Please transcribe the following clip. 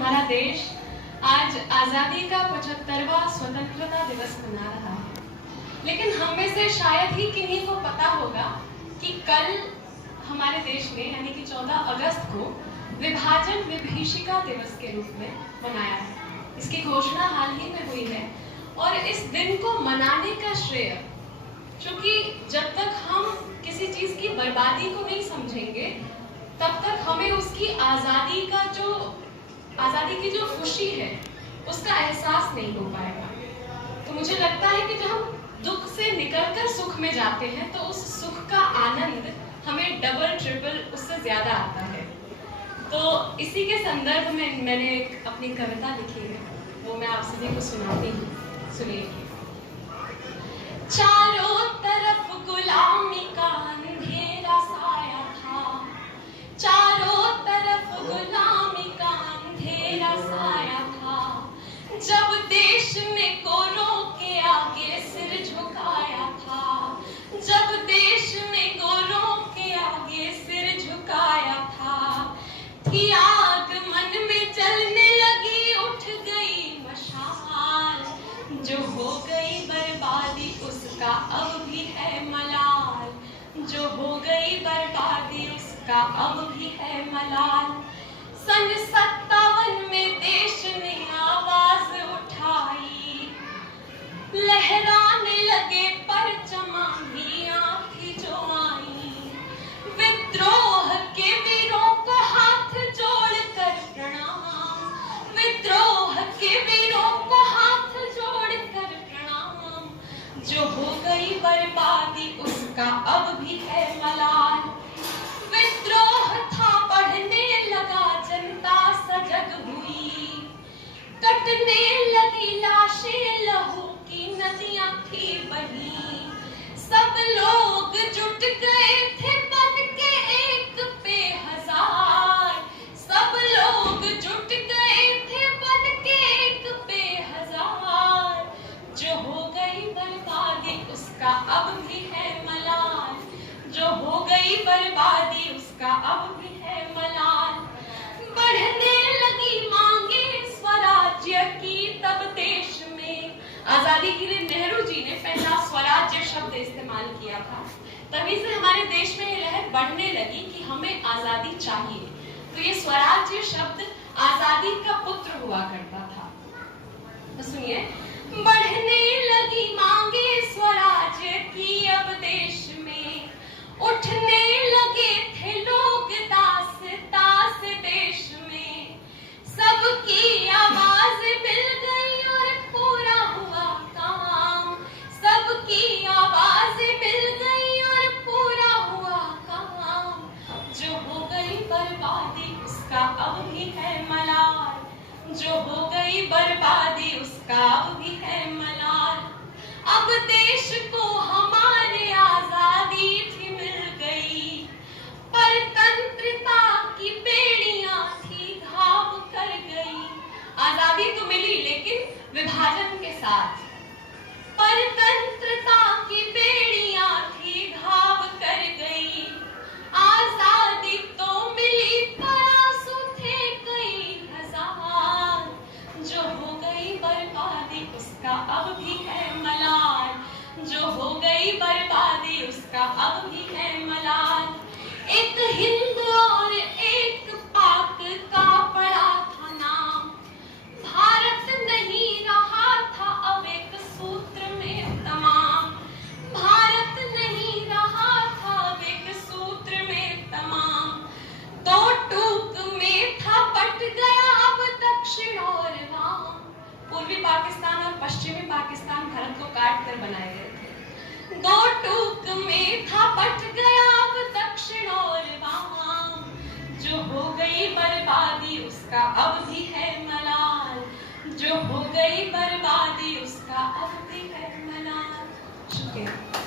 हमारा देश आज आजादी का 75वां स्वतंत्रता दिवस मना रहा है, लेकिन हम में से शायद ही किन्हीं को पता होगा कि कल हमारे देश में यानी कि 14 अगस्त को विभाजन विभीषिका दिवस के रूप में मनाया है। इसकी घोषणा हाल ही में हुई है और इस दिन को मनाने का श्रेय, क्योंकि जब तक हम किसी चीज की बर्बादी को नहीं समझेंगे तब तक हमें उसकी आजादी की जो खुशी है उसका एहसास नहीं हो पाएगा। तो मुझे लगता है कि जब हम दुख से निकलकर सुख में जाते हैं तो उस सुख का आनंद हमें डबल ट्रिपल उससे ज्यादा आता है। तो इसी के संदर्भ में मैंने एक अपनी कविता लिखी है, वो मैं आप सभी को सुनाती हूँ। सुनिए। चारों तरफ गुलामी का अंधेरा साया था, चारों तरफ गुलामी का अंधेरा साया था। जब देश ने गोरों के आगे सिर झुकाया था, जब देश ने गोरों के आगे सिर झुकाया था, थी आग मन में जलने लगी, उठ गई मशाल। जो हो गई बर्बादी उसका अब भी है मलाल, जो हो गई बर्बादी उसका अब भी है मलाल। सन 57 में देश ने आवाज उठाई, लहराने लगे परचम आंधियां थी जो आई। विद्रोह के वीरों को हाथ जोड़कर प्रणाम, विद्रोह के वीरों को हाथ जोड़कर प्रणाम। जो हो गई बर्बादी उसका अब भी है मलाल। विद्रोह था बढ़ने लगा, जनता सजग हुई, कटने लगी लाशें, लहू की नदियां थी बही। सब लोग जुट गए थे बन के एक पे हजार, सब लोग जुट गए थे बन के एक पे हजार। जो हो गई बर्बादी उसका अब भी है मलाल, जो हो गई बर्बादी उसका अब भी है मलाल। बढ़ने लगी मांगे स्वराज्य की तब देश में, आजादी के लिए नेहरू जी ने पहला स्वराज्य शब्द इस्तेमाल किया था। तभी से हमारे देश में ये लहर बढ़ने लगी कि हमें आजादी चाहिए। तो ये स्वराज्य शब्द आजादी का पुत्र हुआ करता था। तो सुनिए। बढ़ने लगी मांगे स्वराज्य की अब देश में, उठने लगे थे लोग दास दास देश में। सबकी आवाज मिल गई और पूरा हुआ काम, सबकी आवाज मिल गई और पूरा हुआ काम। जो हो गई बर्बादी उसका अब भी है मलाल, जो हो गई बर्बादी उसका अब भी है मलाल। अब देश को हमारे आजादी थी मिल गई, परतंत्रता की बेड़ियां थी घाव कर गई। आजादी तो मिली लेकिन विभाजन के साथ, परतंत्रता की बेड़ियां थी घाव कर गई। आजादी तो मिली पर आंसू थे कई हजार। जो हो गई बर्बादी उसका अब भी है मलाल, जो हो गई बर्बादी उसका अब भी है मलाल। एक हिंद और एक पाक का पड़ा था नाम, भारत नहीं रहा था अब एक सूत्र में तमाम, भारत नहीं रहा था अब एक सूत्र में तमाम। दो टूक में था बट गया अब दक्षिण और वाम। पूर्वी पाकिस्तान और पश्चिमी पाकिस्तान भारत को काट कर बनाए गए थे। दो टूक में था बट गया अब दक्षिण और वाम। जो हो गई बर्बादी उसका अब भी है मलाल, जो हो गई बर्बादी उसका अब भी है मलाल। शुक्रिया।